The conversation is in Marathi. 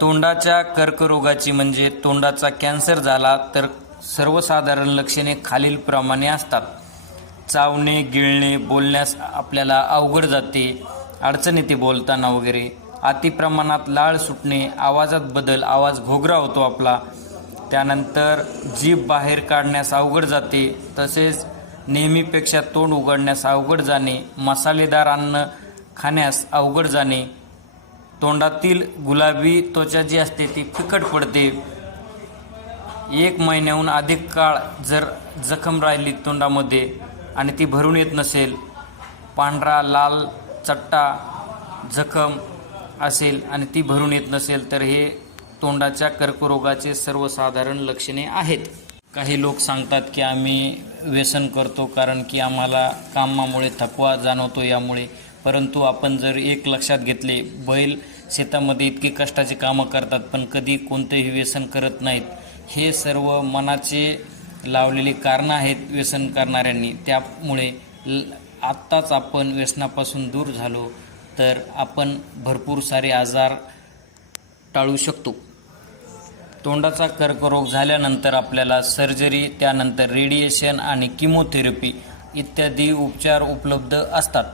तोंडाच्या कर्करोगाची म्हणजे तोंडाचा कॅन्सर झाला तर सर्वसाधारण लक्षणे खालीलप्रमाणे असतात. चावणे गिळणे बोलण्यास आपल्याला अवघड जाते. अडचण येते बोलताना वगैरे अतिप्रमाणात लाळ सुटणे आवाजात बदल आवाज घोगरा होतो आपला. त्यानंतर जीभ बाहेर काढण्यास अवघड जाते. तसेच नेहमीपेक्षा तोंड उघडण्यास अवघड जाणे मसालेदार अन्न खाण्यास अवघड जाणे तोंडातील गुलाबी त्वचा जी असते ती फिकट पडते. एक महिन्याहून अधिक काळ जर जखम राहिली तोंडामध्ये आणि ती भरून येत नसेल पांढरा लाल चट्टा जखम असेल आणि ती भरून येत नसेल तर हे तोंडाच्या कर्करोगाचे सर्वसाधारण लक्षणे आहेत. काही लोक सांगतात की आम्ही व्यसन करतो कारण की आम्हाला कामामुळे थकवा जाणवतो यामुळे परंतु आपण जर एक लक्षात घेतले बैल शेतामध्ये इतकी कष्टाची कामं करतात पण कधी कोणतेही व्यसन करत नाहीत. हे सर्व मनाचे लावलेली कारणं आहेत व्यसन करणाऱ्यांनी. त्यामुळे ल आत्ताच आपण व्यसनापासून दूर झालो तर आपण भरपूर सारे आजार टाळू शकतो. तोंडाचा कर्करोग झाल्यानंतर आपल्याला सर्जरी त्यानंतर रेडिएशन आणि किमोथेरपी इत्यादी उपचार उपलब्ध असतात.